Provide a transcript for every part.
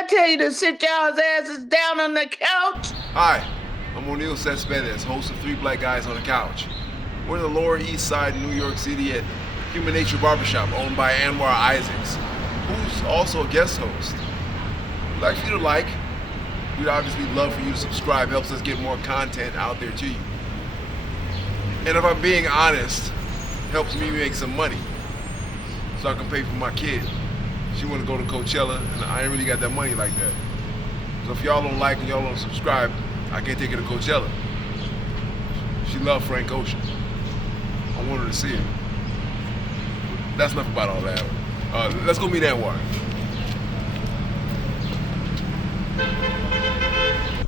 I tell you to sit y'all's asses down on the couch? Hi, I'm O'Neal Cespedes, host of Three Black Guys on the Couch. We're in the Lower East Side in New York City at Human Nature Barbershop, owned by Anwar Isaacs, who's also a guest host. We'd like for you to like. We'd obviously love for you to subscribe. Helps us get more content out there to you. And if I'm being honest, helps me make some money so I can pay for my kid. She want to go to Coachella, and I ain't really got that money like that. So if y'all don't like and y'all don't subscribe, I can't take her to Coachella. She loved Frank Ocean. I want her to see him. That's enough about all that. Let's go meet Anwar.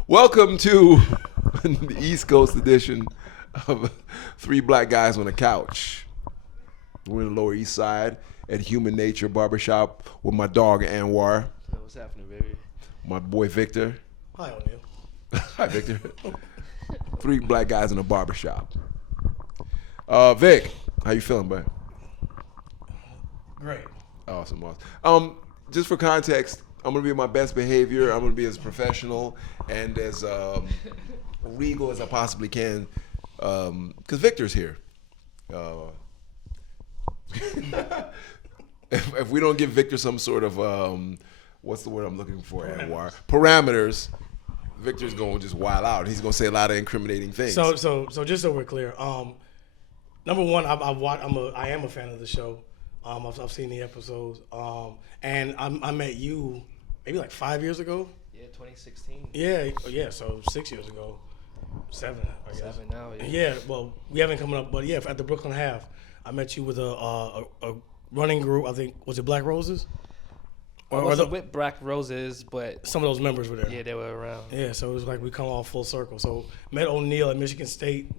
Welcome to the East Coast edition of Three Black Guys on the Couch. We're in the Lower East Side at Human Nature Barbershop with my dog Anwar. What's happening, baby? My boy Victor. Hi, O'Neal. Hi, Victor. Three black guys in a barbershop. Vic, how you feeling, bud? Great. Awesome. Just for context, I'm gonna be on my best behavior. I'm gonna be as professional and as regal as I possibly can, because Victor's here. If we don't give Victor some sort of what's the word I'm looking for, Anwar? Parameters. Victor's going to just wild out. He's going to say a lot of incriminating things. So just so we're clear, number one, I am a fan of the show. I've seen the episodes, and I met you maybe like 5 years ago. Yeah, 2016. Yeah. So 6 years ago, 7. I guess. 7 now. Yeah. Yeah. Well, we haven't coming up, but yeah, at the Brooklyn Half, I met you with a running group. I think was it Black Roses? I wasn't with Black Roses, but some of those members were there. yeah, they were around. Yeah, so it was like we come all full circle. So met O'Neal at Michigan State,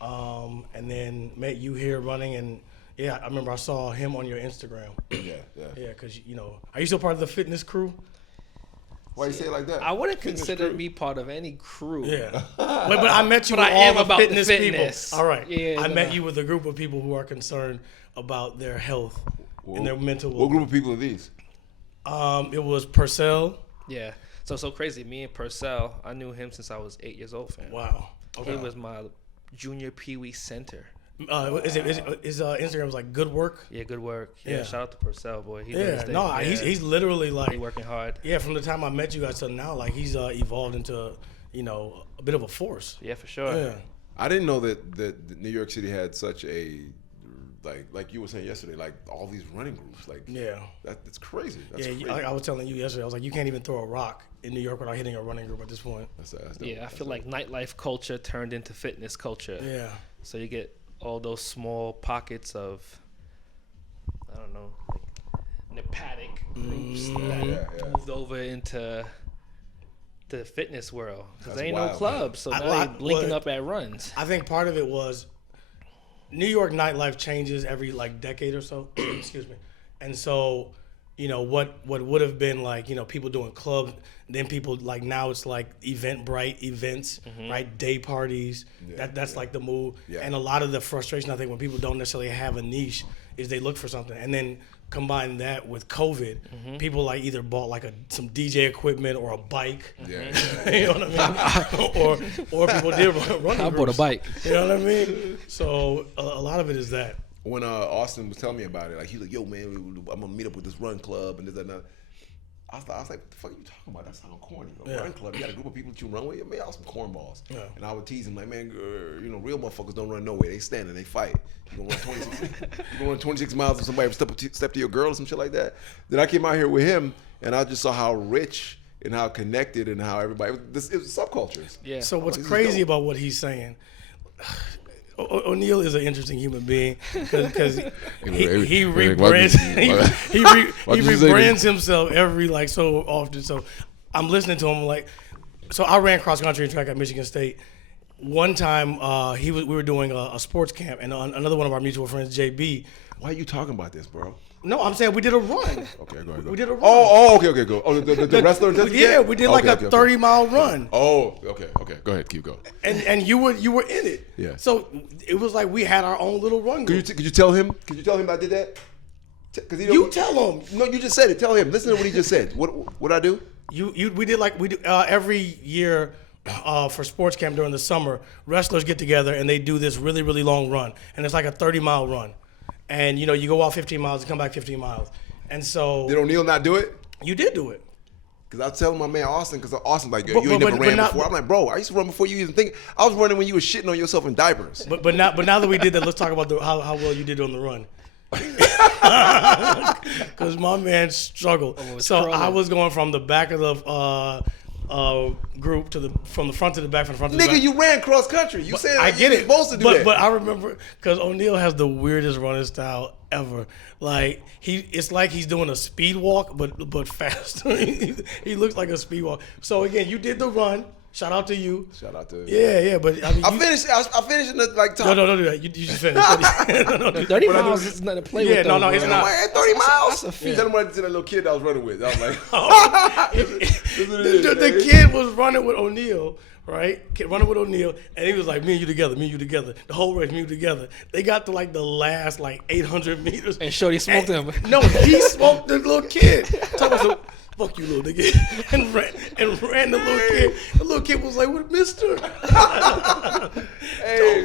and then met you here running. And yeah, I remember I saw him on your Instagram. Yeah. Yeah, because are you still part of the fitness crew? Why you say it like that? I wouldn't consider me part of any crew. Yeah, but I met you But with I am all the about the fitness fitness. people. All right, Yeah, I met you with a group of people who are concerned about their health and their mental. What group of people are these? It was Purcell. Yeah. So crazy. Me and Purcell, I knew him since I was 8 years old, fam. Wow. Okay. He was my junior Pee Wee center. His Instagram was like good work. Yeah, good work. Yeah. Yeah. Shout out to Purcell, boy. He doing Yeah, his thing. no, he's literally like He working hard. Yeah, from the time I met you guys to now, like he's evolved into a bit of a force. Yeah, for sure. Yeah. I didn't know that New York City had such a like you were saying yesterday, like all these running groups. Like that's crazy. That's crazy. Like I was telling you yesterday, I was like, you can't even throw a rock in New York without hitting a running group at this point. I feel like nightlife culture turned into fitness culture. Yeah. So you get all those small pockets of, I don't know, like Nepathic groups that moved over into the fitness world. Because there ain't no clubs, so now they linking up at runs. I think part of it was New York nightlife changes every like decade or so. Excuse me. And so, what would have been like, people doing clubs, then people like now it's like Eventbrite events, right? Day parties. That's like the move. Yeah. And a lot of the frustration, I think, when people don't necessarily have a niche is they look for something. And then combine that with COVID, people like either bought like some DJ equipment or a bike. Yeah. You know what I mean? or people did running I bought a bike. You know what I mean? So a lot of it is that. When Austin was telling me about it, like he's like, "Yo, man, I'm gonna meet up with this run club and this and that." I was like, "What the fuck are you talking about? That sounds corny. Run club, you got a group of people that you run with. Man, y'all some cornballs." Yeah. And I would tease him like, "Man, real motherfuckers don't run nowhere. They stand and they fight. You gonna run 26 miles with somebody step to your girl or some shit like that." Then I came out here with him, and I just saw how rich and how connected and how everybody. It was subcultures. Yeah. So what's crazy about what he's saying? O'Neal is an interesting human being because he rebrands he rebrands himself every like so often. So I'm listening to him like, so I ran cross country and track at Michigan State. One time we were doing a sports camp, and another one of our mutual friends, JB. Why are you talking about this, bro? No, I'm saying we did a run. Okay, go ahead. We did a run. Okay, go. Oh, the wrestler? Yeah, we did like a 30-mile run. Oh, okay. Go ahead, keep going. And you were in it. Yeah. So it was like we had our own little run group. Could you tell him? Could you tell him I did that? You tell him. No, you just said it. Tell him. Listen to what he just said. What I do? We do every year for sports camp during the summer. Wrestlers get together and they do this really, really long run, and it's like a 30-mile run. And you go out 15 miles and come back 15 miles. And so Did O'Neal not do it? you did do it. Because I was telling my man Austin, because Austin like, yo, you ain't never ran before. I'm like, bro, I used to run before you even think. I was running when you was shitting on yourself in diapers. But now that we did that, let's talk about how well you did on the run. Because my man struggled. So I was going from the back of the group from the front to the back, from the front to the back. Nigga, you ran cross country. You said I get you it. supposed to do that. But I remember because O'Neal has the weirdest running style ever. Like it's like he's doing a speed walk, but faster. He looks like a speed walk. So again, you did the run. Shout out to you. Shout out to Yeah. But I mean, I finished in the top. No, don't do that. You just finished. No, 30 miles is nothing to play with. No, it's not. I'm 30 miles. That's a feat. Tell him to that little kid I was running with. I was like, the kid was running with O'Neal, right? Running with O'Neal, and he was like, me and you together. The whole race, me and you together. They got to like the last 800 meters. And Shorty smoked him. No, he smoked the little kid. Talking about, fuck you, little nigga, and ran the little kid. The little kid was like, "What, Mister? Don't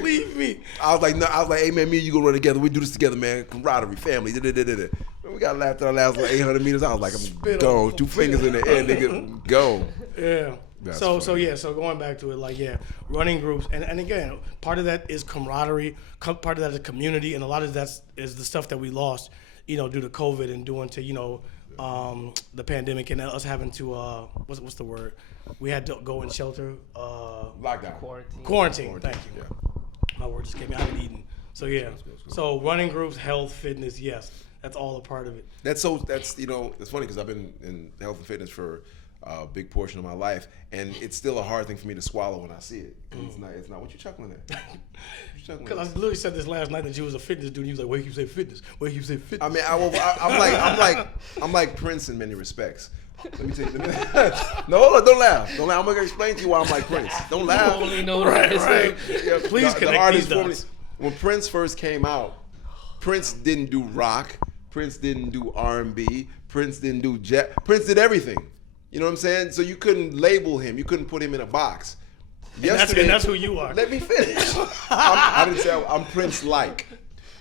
leave me." I was like, hey man, me and you gonna run together. We do this together, man. Camaraderie, family. We got laughed at our last 800 meters. I was like, I'm gone. 2 fingers in the air, nigga, go. Yeah. That's So funny. so going back to it, running groups, and again, part of that is camaraderie. Part of that is community, and a lot of that is the stuff that we lost, due to COVID and due to the pandemic and us having to what's the word? We had to go in shelter. Lockdown. Quarantine. Thank you. Yeah. My word just came. I haven't eaten. So yeah. So running groups, health, fitness, yes, that's all a part of it. That's it's funny because I've been in health and fitness for a big portion of my life, and it's still a hard thing for me to swallow when I see it. It's not what you chuckling at. Because I literally said this last night that you was a fitness dude. And you was like, "Why you say fitness? Why you say fitness?" I mean, I'm like Prince in many respects. Let me tell you. No, hold on, don't laugh. I'm gonna explain to you why I'm like Prince. Don't laugh. You only know Right. Yeah, Please the connect artist these dots. when Prince first came out, Prince didn't do rock. Prince didn't do R&B. Prince didn't do jazz. Prince did everything. You know what I'm saying? So you couldn't label him. You couldn't put him in a box. And that's who you are. Let me finish. I didn't say I'm Prince-like.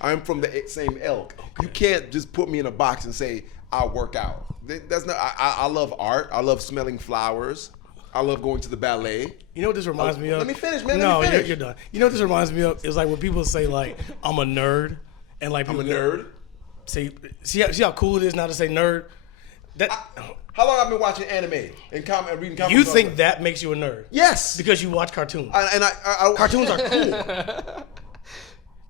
I'm from the same ilk. Okay. You can't just put me in a box and say I work out. That's not. I love art. I love smelling flowers. I love going to the ballet. You know what this reminds me of? Let me finish, man. No, Let me finish. you're done. You know what this reminds me of? It's like when people say I'm a nerd, and I'm a nerd. See how cool it is now to say nerd. How long I've been watching anime and reading comics? You think that makes you a nerd? Yes. Because you watch cartoons. I Cartoons are cool.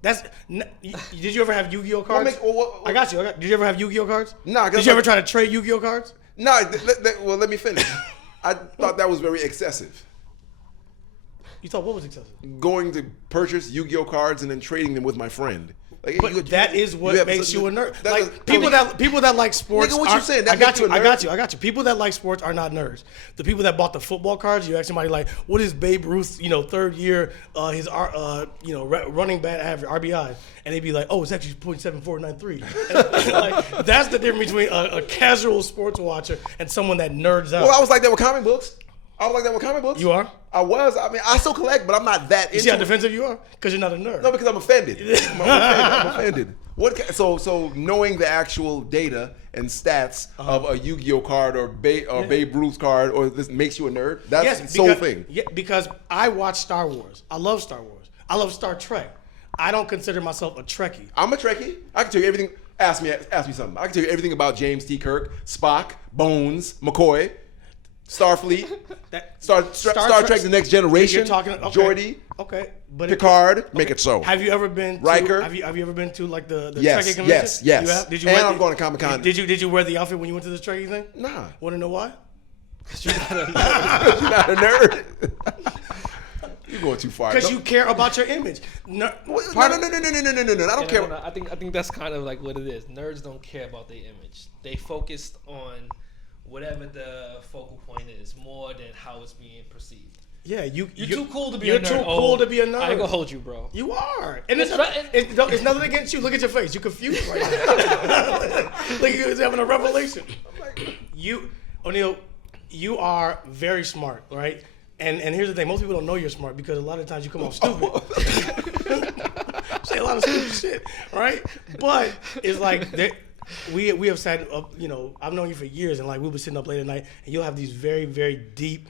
Did you ever have Yu-Gi-Oh cards? I got you. Did you ever have Yu-Gi-Oh cards? No. Did you ever try to trade Yu-Gi-Oh cards? No. Well, let me finish. I thought that was very excessive. You thought what was excessive? Going to purchase Yu-Gi-Oh cards and then trading them with my friend. But that is what makes you a nerd. Like people that like sports. Nigga, what you saying? I got you. People that like sports are not nerds. The people that bought the football cards, you ask somebody like, "What is Babe Ruth? Third year, his running back average RBI," and they'd be like, "Oh, it's actually .7493." Like, that's the difference between a casual sports watcher and someone that nerds out. Well, I was like that with comic books. You are? I was. I mean, I still collect, but I'm not that into it. You see how defensive you are? Because you're not a nerd. No, because I'm offended. I'm offended. So knowing the actual data and stats of a Yu-Gi-Oh card or Babe Ruth card, or this makes you a nerd? That's the sole thing. Yeah, because I watch Star Wars. I love Star Wars. I love Star Trek. I don't consider myself a Trekkie. I'm a Trekkie. I can tell you everything. Ask me something. I can tell you everything about James T. Kirk, Spock, Bones, McCoy, Starfleet, Star Trek: The Next Generation, You're talking, Geordi, but Picard. Make it so. Have you ever been to, Riker? Have you ever been to like the Yes, Trekkie convention? yes. You have? Did you? And I'm going to Comic-Con. Did you wear the outfit when you went to this Trekkie thing? Nah. Want to know why? You're not a nerd. You're going too far. Because you care about your image. No. I don't care. No, I think that's kind of like what it is. Nerds don't care about their image. They focused on whatever the focal point is more than how it's being perceived. Yeah, you're too cool to be a a nerd. You're too cool to be a nerd. I ain't gonna hold you, bro. You are. And it's nothing against you. Look at your face. You're confused right now. Like you're having a revelation. O'Neal, you are very smart, right? And here's the thing: most people don't know you're smart because a lot of times you come off stupid. Say a lot of stupid shit, right? But it's like we have sat up. You know, I've known you for years, and like we'll be sitting up late at night, and you'll have these very, very deep,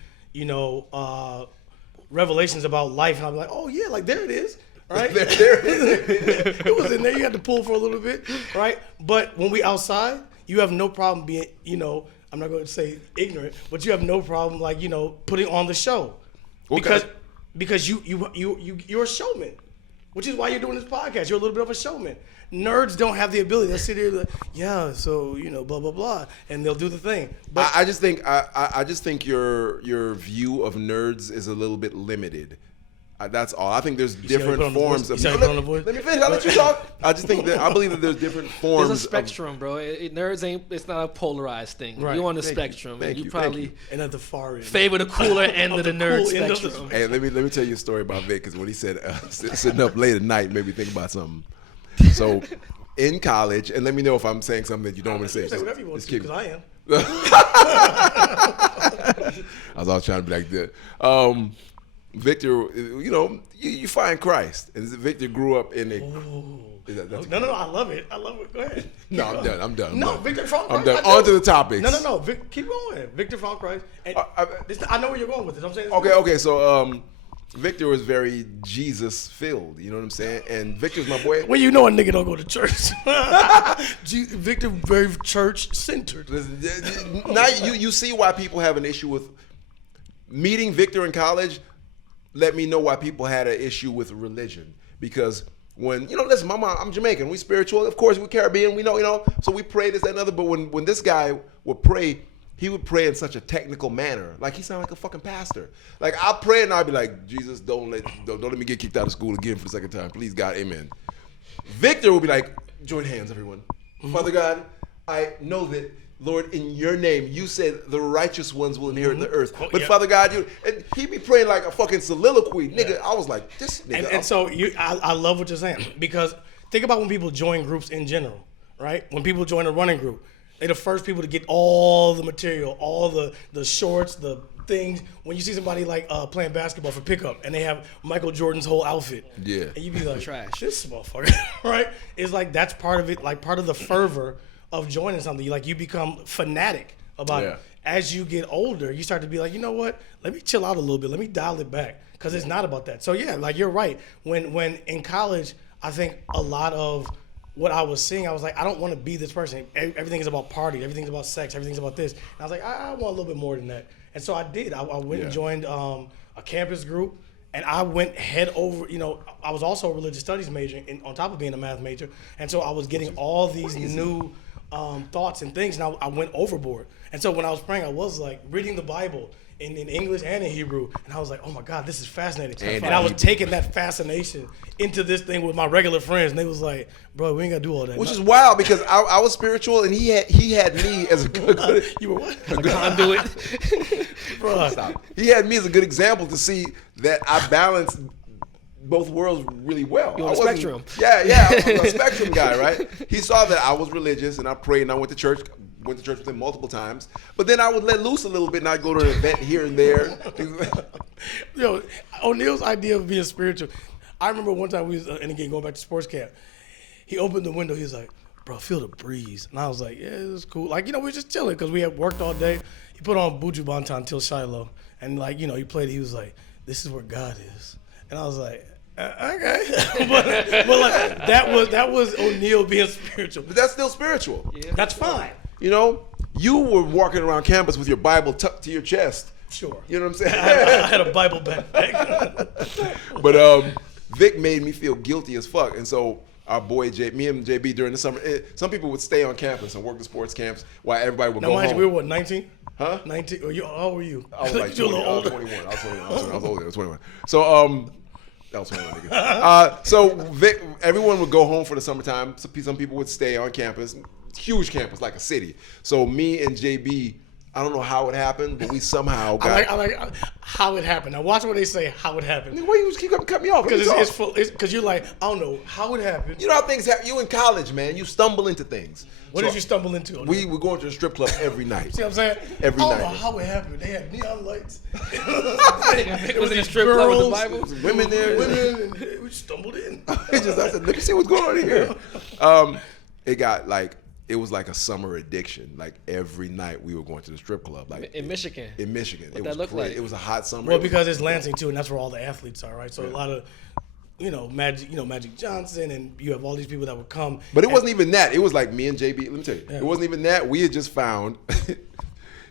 revelations about life, and I'll be like, oh yeah, like there it is. Right? It was in there. You had to pull for a little bit, right? But when we outside, you have no problem being, I'm not going to say ignorant, but you have no problem like, putting on the show. Okay. Because you're a showman, which is why you're doing this podcast. You're a little bit of a showman. Nerds don't have the ability. They'll sit here like, yeah, so, blah, blah, blah, and they'll do the thing. But I just think your view of nerds is a little bit limited. That's all. I think there's different forms of. Let me finish. I'll let you talk. I just think I believe that there's different forms. There's a spectrum, bro. Nerds ain't. It's not a polarized thing. Right. You're on the spectrum, and you probably and at the far end favor the cooler end of the nerd spectrum. Hey, let me tell you a story about Vic, because when he said sitting up late at night made me think about something. So, in college, and let me know if I'm saying something that you don't want to say. Say whatever you want to, because I am. I was always trying to be like that. Victor, you find Christ, and Victor grew up in a. No, I love it. Go ahead. No, I'm done. No, Victor found Christ. I'm done. On to the topics. No. Keep going. Victor found Christ. And I know where you're going with this. I'm saying. Okay. So, Victor was very Jesus filled. You know what I'm saying? And Victor's my boy. Well, you know a nigga don't go to church. Victor very church centered. Now you see why people have an issue with meeting Victor in college. Let me know why people had an issue with religion, because when listen, my mom, I'm Jamaican, we spiritual, of course, we Caribbean, we know, so we pray this, that, and other. But when this guy would pray, he would pray in such a technical manner, like he sounded like a fucking pastor. Like I'll pray and I'll be like, Jesus, don't let me get kicked out of school again for the second time, please God, amen. Victor will be like, join hands, everyone. Father God, I know that, Lord, in your name, you said the righteous ones will inherit the earth. But Father God, and he be praying like a fucking soliloquy. Nigga, I was like, this nigga. And so I love what you're saying, because think about when people join groups in general, right? When people join a running group, they're the first people to get all the material, all the shorts, the things. When you see somebody like playing basketball for pickup and they have Michael Jordan's whole outfit. Yeah. And you be like, trash. This motherfucker, right? It's like that's part of it, like part of the fervor of joining something. You become fanatic about it. As you get older, you start to be like, you know what? Let me chill out a little bit. Let me dial it back, because it's not about that. So yeah, like you're right. When in college, I think a lot of what I was seeing, I was like, I don't want to be this person. Everything is about party. Everything's about sex. Everything's about this. And I was like, I want a little bit more than that. And so I did. I went and joined a campus group. And I went head over, I was also a religious studies major on top of being a math major. And so I was getting all these new thoughts and things, and I went overboard. And so when I was praying, I was like reading the Bible in English and in Hebrew, and I was like, oh my God, this is fascinating. And I was taking that fascination into this thing with my regular friends, and they was like, bro, we ain't gotta do all that. Which is wild, because I was spiritual, and he had me as a good you were what? A conduit. Bro. Stop. He had me as a good example to see that I balanced both worlds really well. You're on the spectrum. Yeah, I was a spectrum guy, right? He saw that I was religious and I prayed and I went to church with him multiple times. But then I would let loose a little bit and I'd go to an event here and there. O'Neal's idea of being spiritual. I remember one time we was, and again, going back to sports camp, he opened the window, he was like, bro, feel the breeze. And I was like, yeah, it was cool. Like, we were just chilling because we had worked all day. He put on Buju Banton till Shiloh. And he played it, he was like, this is where God is. And I was like, okay, but like that was O'Neal being spiritual. But that's still spiritual. Yeah, that's fine. You were walking around campus with your Bible tucked to your chest. Sure. You know what I'm saying? I had a Bible backpack. But Vic made me feel guilty as fuck, and so our boy me and JB during the summer, some people would stay on campus and work the sports camps while everybody would go home. We were what, 19? Huh? 19? How old were you? I was like 20, I was 21. I was older. I was 21. So that was 21, nigga. So Vic, everyone would go home for the summertime. Some people would stay on campus, huge campus like a city. So me and JB I don't know how it happened, but we somehow got. I like how it happened. Now watch what they say. How it happened. Why you keep cutting me off? Because it's full. Because you're like, I don't know how it happened. You know how things happen. You in college, man. You stumble into things. What did you stumble into? We were going to the strip club every night. See what I'm saying? Every I night. don't know how it happened. They had neon lights. It was in a strip club with the Bible. Women there. Women, and we stumbled in. I said, let me see what's going on here. It got like, it was like a summer addiction. Like every night we were going to the strip club. Like In Michigan. In Michigan. What It that was look great. like? It was a hot summer. Well, because it's Lansing too, and that's where all the athletes are, right? So a lot of, Magic Johnson, and you have all these people that would come. But it wasn't even that. It was like me and JB. Let me tell you. Yeah. It wasn't even that. We had just found. You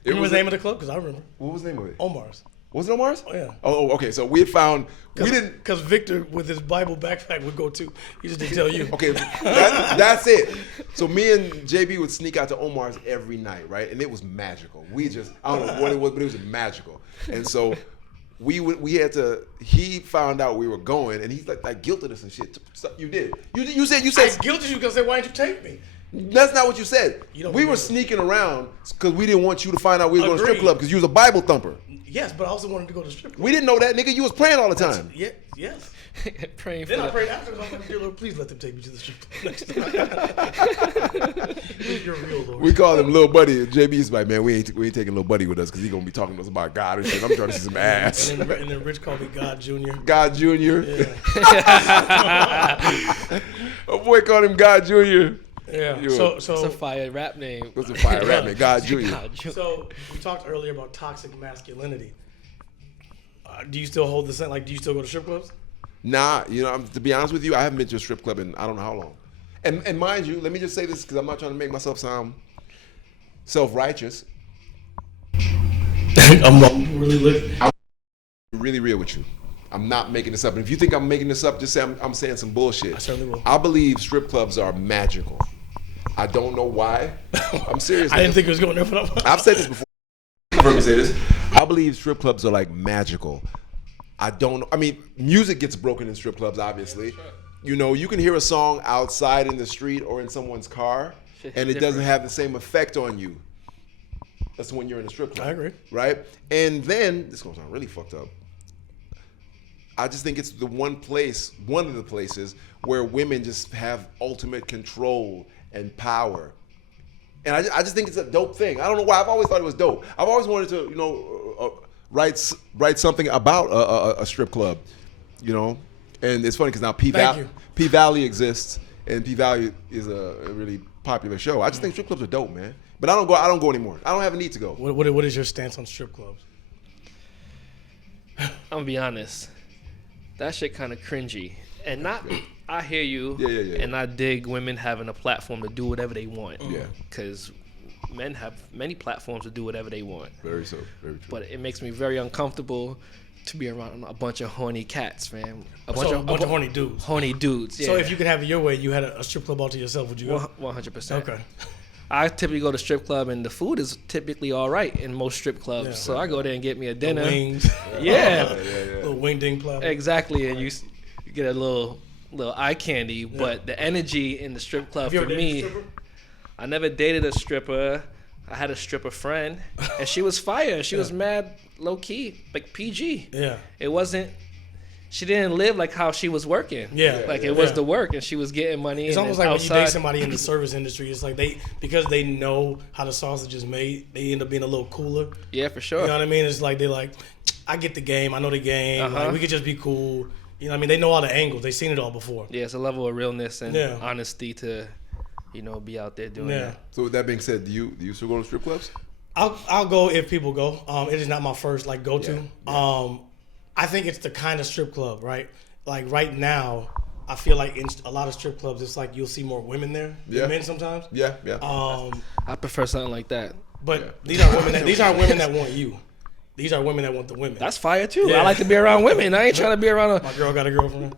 remember the name of the club? Because I remember. What was the name of it? Omar's. Was it Omar's? Oh, yeah. Oh, okay. So we had found. We didn't. Because Victor, with his Bible backpack, would go too. He just didn't tell you. Okay, that's it. So me and JB would sneak out to Omar's every night, right? And it was magical. I don't know what it was, but it was magical. And so he found out we were going, and he's like guilted us and shit. You did. You said. I guilted you because I said, why didn't you take me? That's not what you said. We were remember. sneaking around because we didn't want you to find out we were going to strip Agreed. club because you was a Bible thumper. Yes, but I also wanted to go to strip club. We didn't know that, nigga. You was praying all the time. Yeah, yes. Praying for Then I that. prayed after. I was like, dear Lord, please let them take me to the strip club next time. You're real, Lord. We called him Lil Buddy. And JB's like, man, we ain't taking Lil Buddy with us because he's going to be talking to us about God and shit. I'm trying to see some ass. And then Rich called me God Jr. God Jr. Yeah. A boy called him God Jr. Yeah. You So It's a fire rap name. What's a fire rap man? God Jr. So we talked earlier about toxic masculinity. Do you still hold the same? Like, do you still go to strip clubs? Nah, to be honest with you, I haven't been to a strip club in I don't know how long. And mind you, let me just say this because I'm not trying to make myself sound self-righteous. I'm really lit. I'm really real with you. I'm not making this up. And if you think I'm making this up, just say I'm saying some bullshit. I certainly will. I believe strip clubs are magical. I don't know why. I'm serious. I didn't think it was going there, but I've said this before. You've heard me say this. I believe strip clubs are like magical. I don't know. I mean, music gets broken in strip clubs, obviously. You can hear a song outside in the street or in someone's car, and it doesn't have the same effect on you. That's when you're in a strip club. I agree. Right? And then, this goes on really fucked up. I just think it's one of the places where women just have ultimate control and power. And I just think it's a dope thing. I don't know why. I've always thought it was dope. I've always wanted to, write something about a strip club, And it's funny because now P Valley exists, and P Valley is a really popular show. I just think strip clubs are dope, man. But I don't go anymore. I don't have a need to go. What is your stance on strip clubs? I'm gonna be honest. That shit kind of cringy. And I hear you. Yeah. And I dig women having a platform to do whatever they want. Yeah. Because men have many platforms to do whatever they want. Very true. But it makes me very uncomfortable to be around a bunch of horny cats, man. A bunch of horny dudes. Horny dudes. Yeah. So if you could have it your way, you had a strip club all to yourself, would you go? 100%. Okay. I typically go to strip club and the food is typically all right in most strip clubs. Yeah. So I go there and get me a dinner. Wings. Yeah. Little wing ding platter. Exactly. And you get a little eye candy, but the energy in the strip club Have you for ever dated a me, stripper? I never dated a stripper. I had a stripper friend, and she was fire. She was mad low key, like PG. Yeah. It wasn't. She didn't live like how she was working. Yeah. Like it was the work, and she was getting money. It's and almost then like when you outside. date somebody in the service industry, it's like because they know how the sausage is made, they end up being a little cooler. Yeah, for sure. You know what I mean? It's like they're like, I get the game, I know the game, like, we could just be cool. You know what I mean? They know all the angles, they've seen it all before. Yeah, it's a level of realness and Yeah. honesty to, be out there doing Yeah. that. So with that being said, do you still go to strip clubs? I'll go if people go. It is not my first go to. Yeah. I think it's the kind of strip club, right? Like right now, I feel like in a lot of strip clubs, it's like you'll see more women there than men sometimes. Yeah. I prefer something like that. But these aren't women that want you. These are women that want the women. That's fire too. Yeah. I like to be around women. I ain't trying to be around My girl got a girlfriend.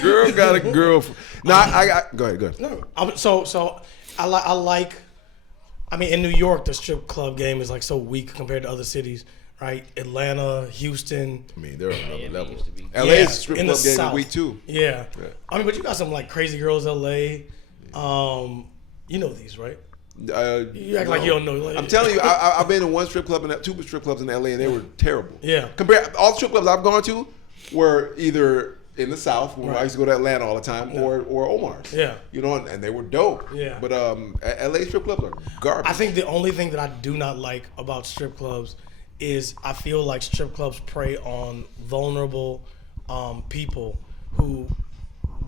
Girl got a girlfriend. No, go ahead. No, so I like. I mean, in New York, the strip club game is like so weak compared to other cities, right? Atlanta, Houston. I mean, they're on another level. used to be. LA's strip in club the game is South. weak too. Yeah. Yeah. I mean, but you got some like crazy girls, LA. You know these, right? You act like you don't know. Like, I'm telling you, I've been in one strip club and two strip clubs in LA, and they were terrible. Yeah. Compared all the strip clubs I've gone to were either in the South, where I used to go to Atlanta all the time, or Omar's. Yeah. You know, and they were dope. Yeah. But LA strip clubs are garbage. I think the only thing that I do not like about strip clubs is I feel like strip clubs prey on vulnerable people who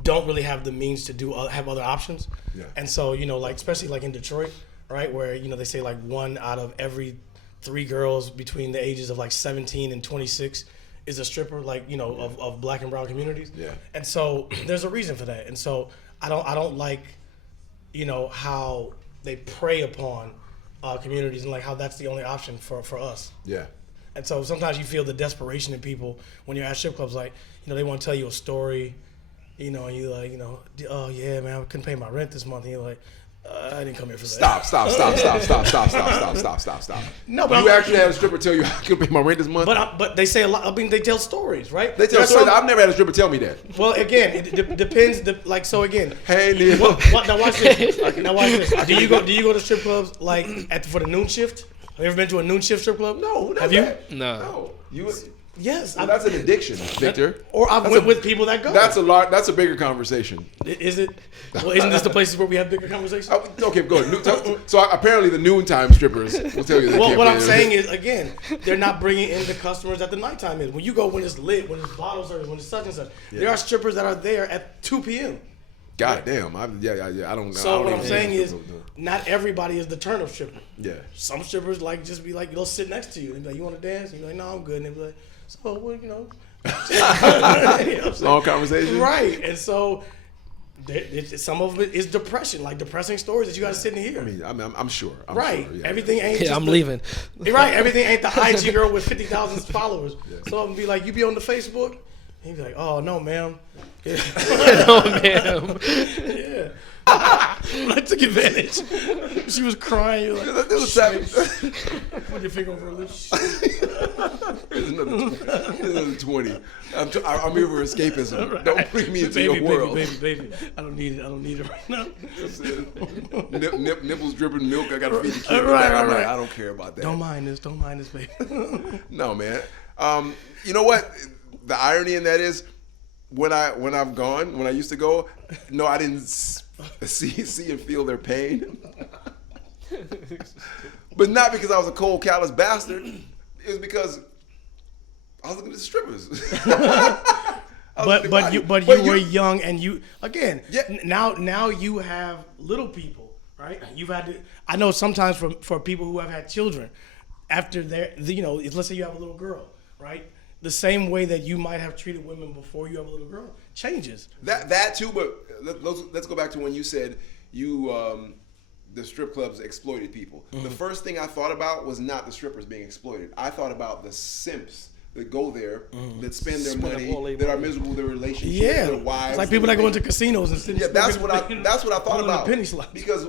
don't really have the means to have other options. Yeah. And so, you know, like especially like in Detroit, right, where, you know, they say like 1 out of every 3 girls between the ages of like 17 and 26 is a stripper, like, you know, of black and brown communities. Yeah. And so there's a reason for that. And so I don't like, you know, how they prey upon communities and like how that's the only option for us. Yeah. And so sometimes you feel the desperation in people when you're at strip clubs, like, you know, they want to tell you a story, you know, and you like, you know, oh yeah, man, I couldn't pay my rent this month. And you're like, I didn't come here for that. Stop. No, but you actually had a stripper tell you I couldn't pay my rent this month? But they say a lot. I mean, they tell stories, right? They tell stories. I've never had a stripper tell me that. Well, again, it depends. Like, so again. Hey, Neil. Now watch this. Now watch this. Do you go to strip clubs like for the noon shift? Have you ever been to a noon shift strip club? No. Have you? No. Yes. Well, that's an addiction, Victor. Or I've went with people that go. That's a bigger conversation. Is it? Well, isn't this the places where we have bigger conversations? Okay, go ahead. So apparently the noontime strippers will tell you. Well, what I'm saying is, again, they're not bringing in the customers that the nighttime is. When you go when it's lit, when it's bottle service, when it's such and such, there are strippers that are there at 2 p.m. God damn. I don't know. So what I'm saying is, not everybody is the turn up stripper. Yeah. Some strippers like just be like, they'll sit next to you and be like, you want to dance? And you're like, no, I'm good. And they'll be like, so well, you know. You know long conversation. Right. And so some of it is depression, like depressing stories that you got to sit and hear. I mean, I'm sure. I'm right. Sure, yeah. Everything ain't. Yeah, I'm leaving. Right. Everything ain't the IG girl with 50,000 followers. Yeah. So I'm be like, you be on the Facebook? And you be like, oh no, ma'am. Yeah. No, ma'am. Yeah. I took advantage. She was crying. You're like, put your finger over her lips. Here's another 20. I'm here for escapism. Right. Don't bring me into your world. Baby. I don't need it right now. Nipples dripping milk. I gotta feed the kid. Right. I don't care about that. Don't mind this, baby. No, man. You know what? The irony in that is, when I've gone, when I used to go, no, I didn't see and feel their pain. But not because I was a cold, callous bastard. It was because I was looking at the strippers. But you were young, and you again. Yeah. Now you have little people, right? You've had to. I know sometimes for people who have had children, after let's say you have a little girl, right? The same way that you might have treated women before you have a little girl changes. That too, but let's go back to when you said the strip clubs exploited people. Mm-hmm. The first thing I thought about was not the strippers being exploited. I thought about the simps that go there, that spend their money, that are miserable with their relationships, their wives. It's like people that go into casinos and sit. Yeah, that's what I thought about. Penny slots. Because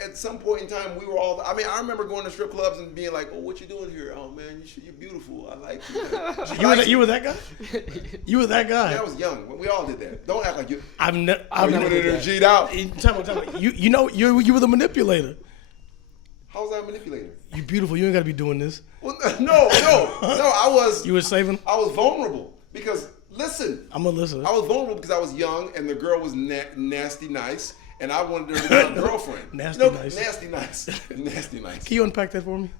at some point in time, we were all. I mean, I remember going to strip clubs and being like, "Oh, what you doing here? Oh man, you're beautiful. I like you." You were that guy. You were that guy. Yeah, I was young. We all did that. Don't act like you. I've never. You went in there G'd out. Tell me. You were the manipulator. How was I a manipulator? You beautiful. You ain't got to be doing this. Well, no. I was. You were saving. I was vulnerable because listen. I'm gonna listen. I was vulnerable because I was young and the girl was nasty nice. And I wanted her to be my girlfriend. Nasty nice. Can you unpack that for me?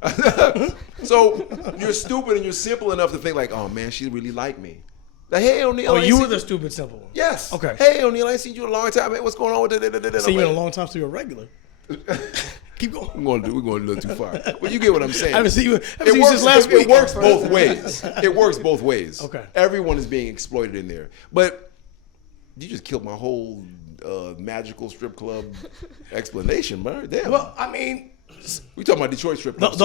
So you're stupid and you're simple enough to think like, oh man, she really liked me. Like, hey O'Neal. Oh, you were the stupid simple one. Yes. Okay. Hey O'Neal, I ain't seen you in a long time. Man, what's going on with that? Seen you in a long time, so you're a regular. Keep going. We're going a little too far. But you get what I'm saying. I haven't seen you since last week. It works both ways. It works both ways. Okay. Everyone is being exploited in there. But you just killed my whole magical strip club explanation, bro. Damn. Well, I mean, we talking about Detroit strip club.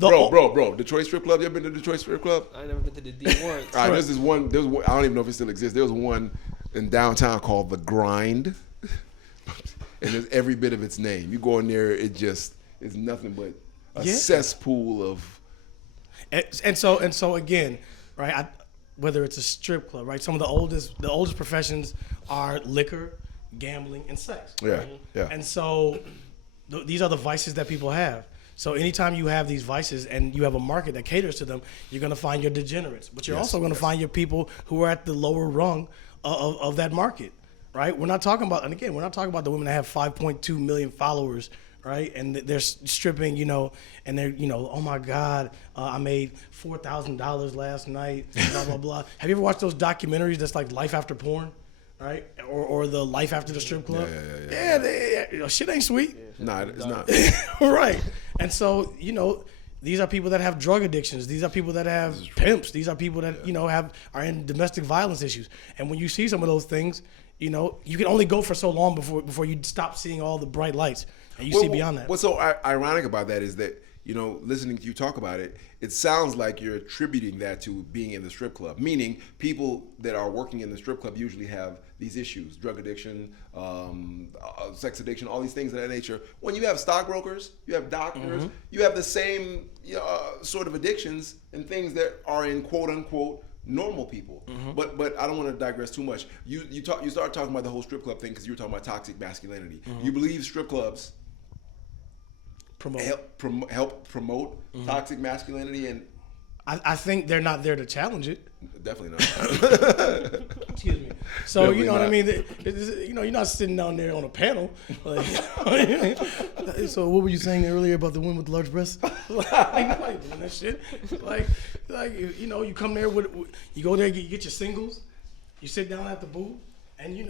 Bro. Detroit strip club. You ever been to Detroit strip club? I never been to the D once. All right, there's one. I don't even know if it still exists. There was one in downtown called The Grind, and there's every bit of its name. You go in there, it's nothing but a cesspool of. And so again, right? Whether it's a strip club, right? Some of the oldest professions are liquor, gambling, and sex. Yeah, right? yeah. And so These are the vices that people have. So anytime you have these vices and you have a market that caters to them, you're going to find your degenerates. But you're also going to find your people who are at the lower rung of that market, right? We're not talking about, and again, we're not talking about the women that have 5.2 million followers, right? And they're stripping, and they're, oh my God, I made $4,000 last night, blah, blah, blah. Have you ever watched those documentaries that's like Life After Porn? Right, or the Life After the Strip Club. Yeah, shit ain't sweet. Nah, it's not. Right, and so these are people that have drug addictions. These are people that have pimps. These are people that are in domestic violence issues. And when you see some of those things, you can only go for so long before you stop seeing all the bright lights and you see beyond that. What's so ironic about that is that listening to you talk about it, it sounds like you're attributing that to being in the strip club, meaning people that are working in the strip club usually have these issues, drug addiction, sex addiction, all these things of that nature. When you have stockbrokers, you have doctors, you have the same sort of addictions and things that are in quote unquote normal people. But I don't want to digress too much. You started talking about the whole strip club thing because you were talking about toxic masculinity. You believe strip clubs help promote toxic masculinity, and I think they're not there to challenge it. Definitely not. Excuse me. So definitely what I mean. You're not sitting down there on a panel. Like, so what were you saying earlier about the women with large breasts? Nobody doing that shit. You come there you go there, you get your singles, you sit down at the booth, and you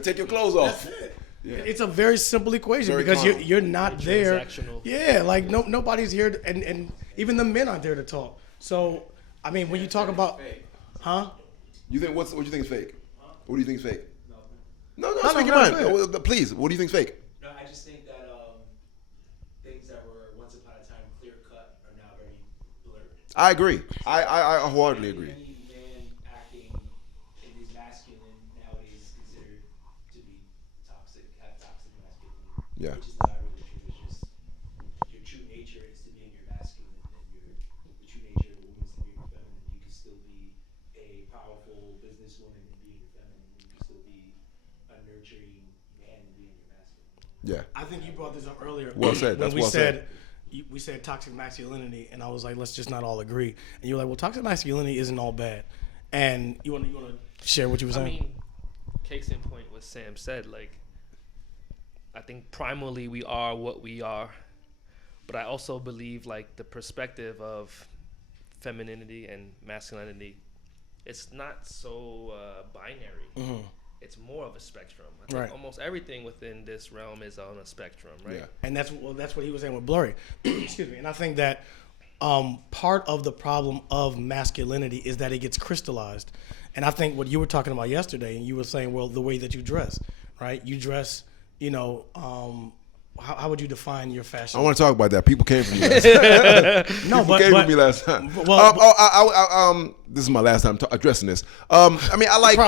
take your clothes off. That's it. Yeah. It's a very simple equation because you're not there. Yeah, like nobody's here, and even the men aren't there to talk. So I mean, when you talk about, You think what do you think is fake? What do you think is fake? No, No, speak your mind. Please, what do you think is fake? No, I just think that things that were once upon a time clear cut are now very blurred. I agree. I wholeheartedly agree. Any man acting in his masculine nowadays is considered to be toxic, have toxic masculinity. Yeah. Which is not really true. It's just your true nature is to be in your masculine, and the true nature of a woman is to be in your feminine. You can still be a powerful businesswoman and be in your feminine. You can still be a nurturing man and be in your masculine. Yeah. I think you brought this up earlier. Well said. That's well said. We said toxic masculinity, and I was like, let's just not all agree. And you were like, well, toxic masculinity isn't all bad. And you want to share what you were saying? I mean, case in point, what Sam said. Like, I think primarily we are what we are, but I also believe like the perspective of femininity and masculinity, it's not so binary. It's more of a spectrum. I think almost everything within this realm is on a spectrum, right? Yeah. And that's what he was saying with blurry. Excuse me. And I think that part of the problem of masculinity is that it gets crystallized. And I think what you were talking about yesterday, and you were saying, well, the way that you dress, right? You dress, how would you define your fashion? I want to talk about that. People came for me last time. People came for me last time. Well, this is my last time addressing this. I mean, I like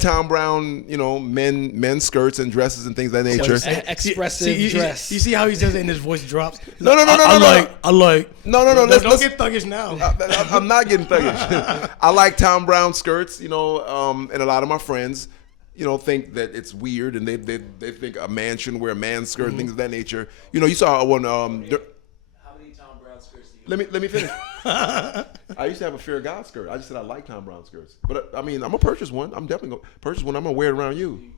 Tom Brown, men's skirts and dresses and things of that nature. Expressive dress. You see how he says it and his voice drops? No. I like. No. Don't get thuggish now. I'm not getting thuggish. I like Tom Brown skirts, and a lot of my friends, think that it's weird, and they think a man shouldn't wear a man's skirt and things of that nature. You saw one. How many Tom Brown skirts do you Let me finish. I used to have a Fear of God skirt. I just said I like Tom Brown skirts, but I mean, I'm gonna purchase one. I'm definitely gonna purchase one. I'm gonna wear it around you.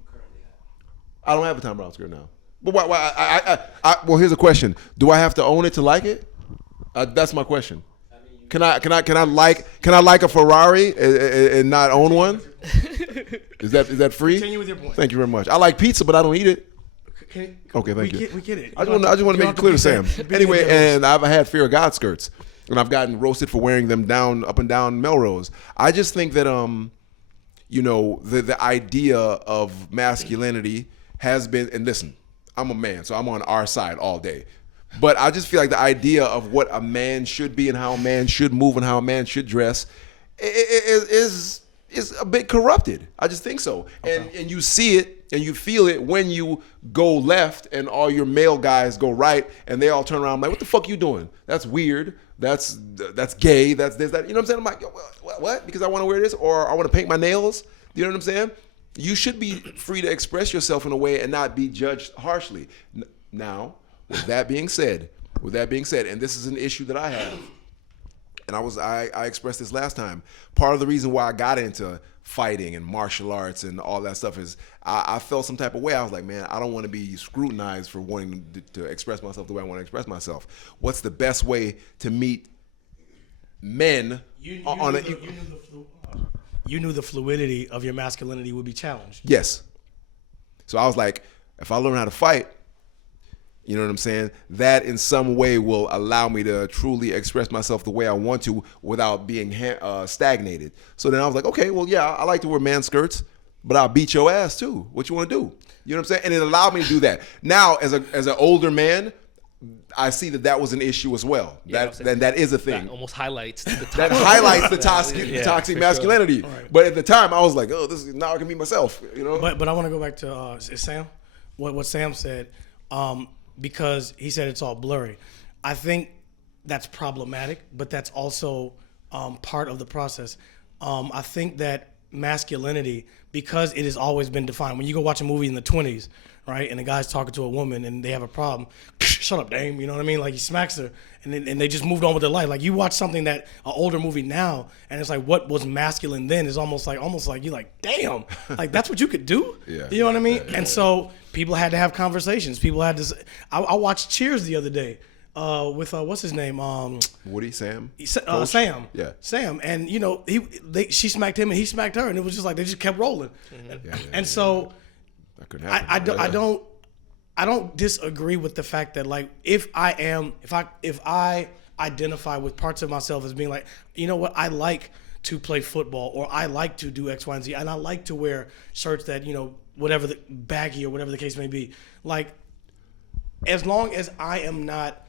I don't have a Tom Brown skirt now. But why? Well, here's a question: do I have to own it to like it? That's my question. Can I like a Ferrari and not own one? Is that free? Continue with your point. Thank you very much. I like pizza, but I don't eat it. Okay, thank you. We get it. I just want to make it clear to Sam. Anyway, and I've had Fear of God skirts, and I've gotten roasted for wearing them up and down Melrose. I just think that the idea of masculinity has been, and listen, I'm a man, so I'm on our side all day. But I just feel like the idea of what a man should be and how a man should move and how a man should dress is a bit corrupted. I just think so. Okay. And you see it and you feel it when you go left and all your male guys go right and they all turn around like, what the fuck you doing? That's weird. That's gay. That's this, that. You know what I'm saying? I'm like, what? Because I want to wear this or I want to paint my nails. You know what I'm saying? You should be free to express yourself in a way and not be judged harshly. Now, with that being said, and this is an issue that I have, and I expressed this last time. Part of the reason why I got into fighting and martial arts and all that stuff is I felt some type of way. I was like, man, I don't want to be scrutinized for wanting to express myself the way I want to express myself. What's the best way to meet men You knew the fluidity of your masculinity would be challenged. Yes. So I was like, if I learn how to fight, you know what I'm saying? That in some way will allow me to truly express myself the way I want to without being stagnated. So then I was like, okay, well, yeah, I like to wear man skirts, but I'll beat your ass too. What you want to do? You know what I'm saying? And it allowed me to do that. Now, as an older man, I see that was an issue as well. That is a thing. That almost highlights the toxic masculinity. Sure. Right. But at the time, I was like, oh, now I can be myself. You know. But I want to go back to Sam. What Sam said, because he said it's all blurry. I think that's problematic, but that's also part of the process. I think that masculinity, because it has always been defined. When you go watch a movie in the 20s, right, and the guy's talking to a woman and they have a problem, shut up, dame, you know what I mean? Like, he smacks her, and they just moved on with their life. Like, you watch something an older movie now, and it's like, what was masculine then is almost like you're like, damn, like, that's what you could do? Yeah. You know what I mean? Yeah. And so people had to have conversations. People had to. I watched Cheers the other day with what's his name? Woody, Sam? Sam. Yeah. Sam. And, you know, she smacked him and he smacked her, and it was just like they just kept rolling. And so I don't disagree with the fact that, like, if I identify with parts of myself as being like, you know what, I like to play football, or I like to do X, Y, and Z, and I like to wear shirts that, you know, whatever the baggy or whatever the case may be. Like, as long as I am not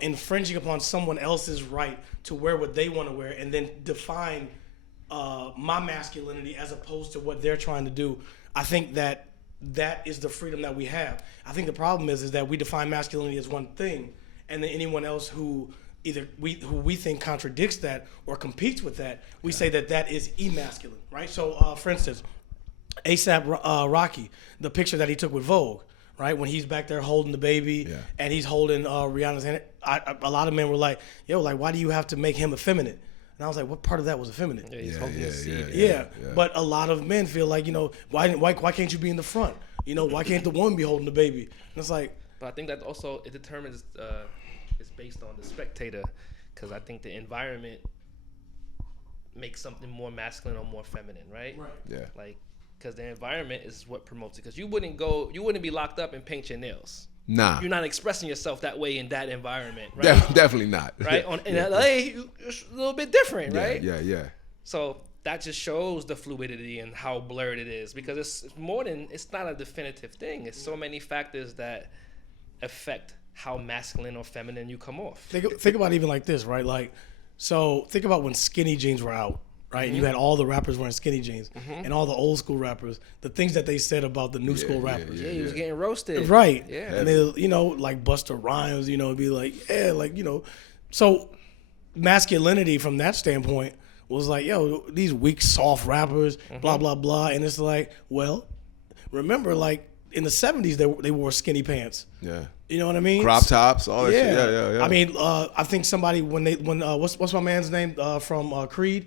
infringing upon someone else's right to wear what they want to wear, and then define my masculinity as opposed to what they're trying to do, I think that is the freedom that we have. I think the problem is that we define masculinity as one thing, and then anyone else who we think contradicts that or competes with that, we say that is emasculine, right? So, for instance, A$AP Rocky, the picture that he took with Vogue, right, when he's back there holding the baby, and he's holding Rihanna's hand, a lot of men were like, yo, like, why do you have to make him effeminate? And I was like, what part of that was effeminate? Yeah. But a lot of men feel like, you know, why can't you be in the front? You know, why can't the woman be holding the baby? And it's like. But I think that also it determines, it's based on the spectator, because I think the environment makes something more masculine or more feminine, right? Right. Yeah. Like, because the environment is what promotes it. Because you wouldn't be locked up and paint your nails. Nah. You're not expressing yourself that way in that environment, right? Definitely not. Right? In LA, it's a little bit different, right? Yeah. So that just shows the fluidity and how blurred it is, because it's not a definitive thing. It's so many factors that affect how masculine or feminine you come off. Think about it even like this, right? Like, so think about when skinny jeans were out, right? And you had all the rappers wearing skinny jeans, and all the old school rappers, the things that they said about the new school rappers. Yeah, he was getting roasted. Right. Yeah. And they, you know, like Busta Rhymes, you know, be like, yeah, like, you know. So masculinity from that standpoint was like, yo, these weak, soft rappers, blah, blah, blah. And it's like, well, remember, like, in the 70s, they wore skinny pants. Yeah. You know what I mean? Crop tops, all that shit. Yeah. I mean, I think somebody, when what's my man's name from Creed?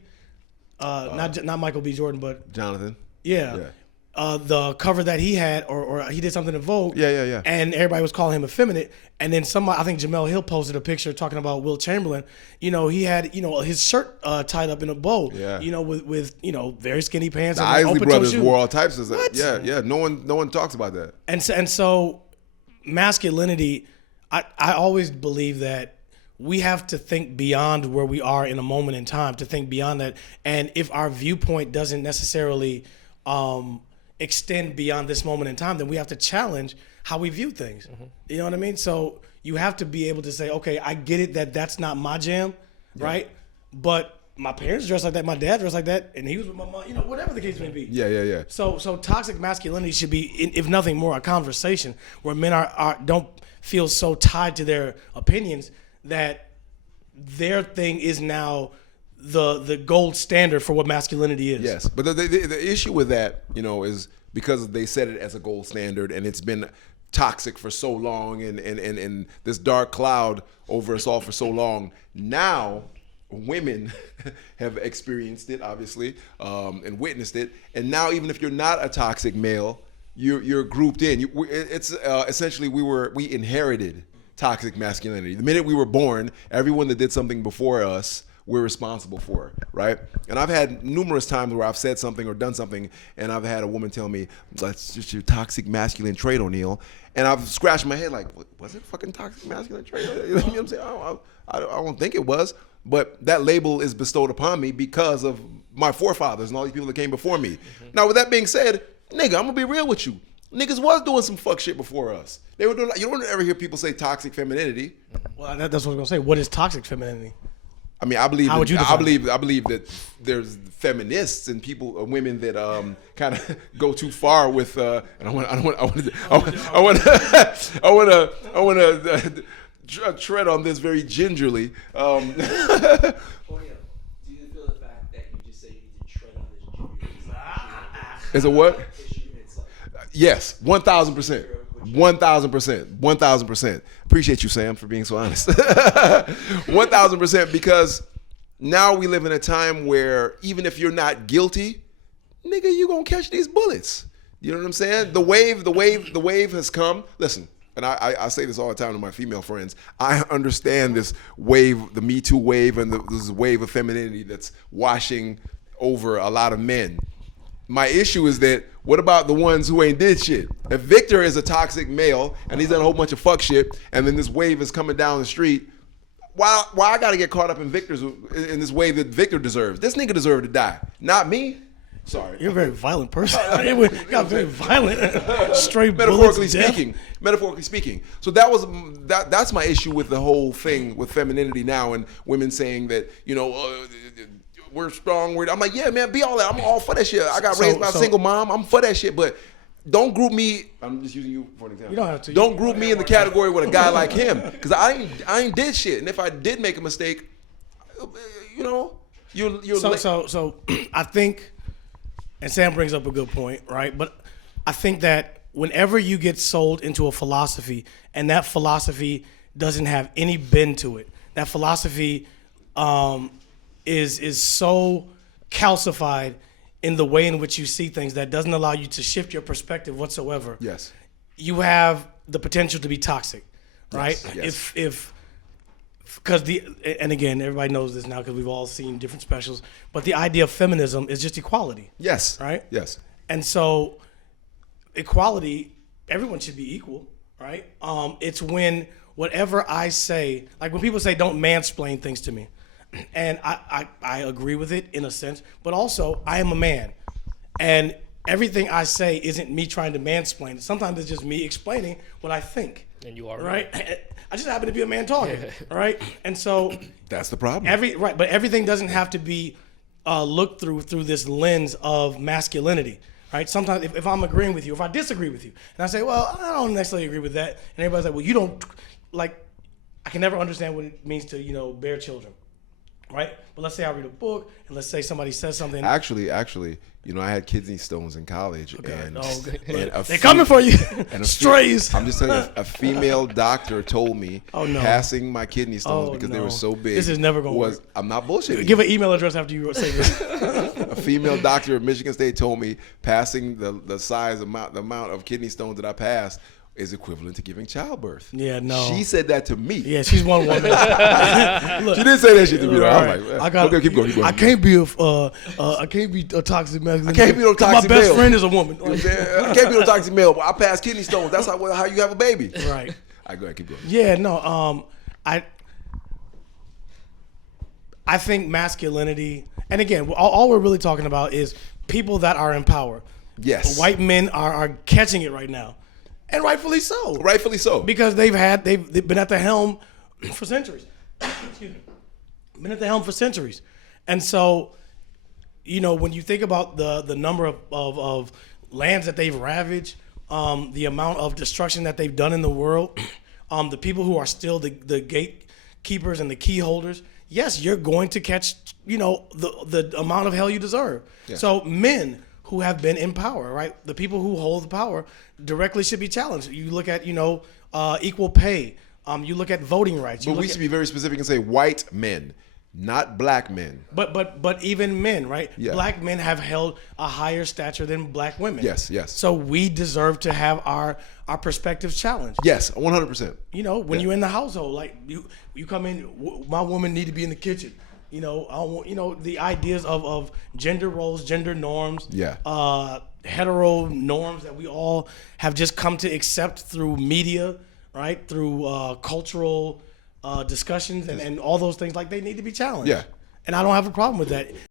Not Michael B. Jordan, but Jonathan. Yeah. The cover that he had, or he did something in Vogue. Yeah. And everybody was calling him effeminate. And then somebody, I think Jamel Hill posted a picture talking about Will Chamberlain. You know, he had, you know, his shirt tied up in a bow. Yeah. You know, with you know, very skinny pants. The and Isley brothers shoes. wore all types of What? that. Yeah. No one talks about that. And so masculinity, I always believe that we have to think beyond where we are in a moment in time, to think beyond that. And if our viewpoint doesn't necessarily extend beyond this moment in time, then we have to challenge how we view things. You know what I mean? So you have to be able to say, okay, I get it that that's not my jam, right? But my parents dressed like that, my dad dressed like that, and he was with my mom, you know, whatever the case may be. Yeah. So toxic masculinity should be, if nothing more, a conversation where men don't feel so tied to their opinions that their thing is now the gold standard for what masculinity is. Yes, but the issue with that, is because they set it as a gold standard, and it's been toxic for so long, and this dark cloud over us all for so long. Now, women have experienced it, obviously, and witnessed it, and now even if you're not a toxic male, you're grouped in. It's essentially we inherited toxic masculinity. The minute we were born, everyone that did something before us, we're responsible for, right? And I've had numerous times where I've said something or done something, and I've had a woman tell me, "That's just your toxic masculine trait, O'Neal." And I've scratched my head like, was it fucking toxic masculine trait? You know what I'm saying? I don't think it was. But that label is bestowed upon me because of my forefathers and all these people that came before me. Now, with that being said, nigga, I'm gonna be real with you. Niggas was doing some fuck shit before us. They were doing. You don't ever hear people say toxic femininity. Well, that's what I was gonna say. What is toxic femininity? I mean, I believe. How would you I define believe that there's feminists and people, women that kind of go too far with. And I want to tread on this very gingerly. Oh yeah. Do you feel the fact that you just say you need to tread on this junior Is it what? issue? It's like, Yes, 1,000%. 1,000%. 1,000%. Appreciate you, Sam, for being so honest. 1,000%, because now we live in a time where even if you're not guilty, nigga, you gonna catch these bullets. You know what I'm saying? The wave has come. Listen, and I say this all the time to my female friends. I understand this wave, the Me Too wave, and this wave of femininity that's washing over a lot of men. My issue is that, what about the ones who ain't did shit? If Victor is a toxic male and he's done a whole bunch of fuck shit, and then this wave is coming down the street, why I gotta get caught up in in this wave that Victor deserves? This nigga deserved to die, not me. Sorry. You're a very violent person. You got very violent, straight metaphorically bullets. speaking. Metaphorically speaking. So that's my issue with the whole thing with femininity now, and women saying that, we're strong. I'm like, yeah, man, be all that. I'm all for that shit. I got raised by a single mom. I'm for that shit. But don't group me. I'm just using you for an example. You don't have to. Don't group me in the category with a guy like him, because I ain't did shit. And if I did make a mistake, you're So I think, and Sam brings up a good point, right? But I think that whenever you get sold into a philosophy, and that philosophy doesn't have any bend to it, that philosophy is so calcified in the way in which you see things that doesn't allow you to shift your perspective whatsoever. Yes. You have the potential to be toxic, right? Yes. Because and again, everybody knows this now because we've all seen different specials, but the idea of feminism is just equality. Yes. Right? Yes. And so equality, everyone should be equal, right? It's when whatever I say, like when people say don't mansplain things to me, and I agree with it in a sense, but also I am a man, and everything I say isn't me trying to mansplain. Sometimes it's just me explaining what I think. And you are right. I just happen to be a man talking, right? And so that's the problem. But everything doesn't have to be looked through this lens of masculinity, right? Sometimes if I'm agreeing with you, if I disagree with you, and I say, well, I don't necessarily agree with that, and everybody's like, well, you don't, like, I can never understand what it means to bear children. Right, but let's say I read a book, and let's say somebody says something. Actually, I had kidney stones in college, and they're coming for you. And Strays. I'm just telling you, a female doctor told me passing my kidney stones because they were so big. This is never gonna work. I'm not bullshitting. Give an email address after you say this. A female doctor at Michigan State told me passing the amount of kidney stones that I passed is equivalent to giving childbirth. Yeah, no. She said that to me. Yeah, she's one woman. Look, she didn't say that shit to me. Though. I was like, okay, keep going. I can't be a toxic masculine. I can't be no toxic male. My male. best friend is a woman. I can't be no toxic male. But I pass kidney stones. That's how you have a baby. Right. All right, go ahead, keep going. Yeah, no. I think masculinity, and again, all we're really talking about is people that are in power. Yes. White men are catching it right now. And rightfully so. Rightfully so. Because they've been at the helm for centuries. Excuse me. Been at the helm for centuries. And so, when you think about the number of lands that they've ravaged, the amount of destruction that they've done in the world, the people who are still the gatekeepers and the key holders, yes, you're going to catch, the amount of hell you deserve. Yeah. So men who have been in power, right? The people who hold the power directly should be challenged. You look at, equal pay. You look at voting rights. But we should be very specific and say white men, not black men. But even men, right? Yeah. Black men have held a higher stature than black women. Yes, yes. So we deserve to have our perspectives challenged. Yes, 100%. When you're in the household, like you come in, my woman need to be in the kitchen. I don't want, the ideas of gender roles, gender norms, hetero norms that we all have just come to accept through media, right? Through cultural discussions and all those things, like they need to be challenged. Yeah. And I don't have a problem with that.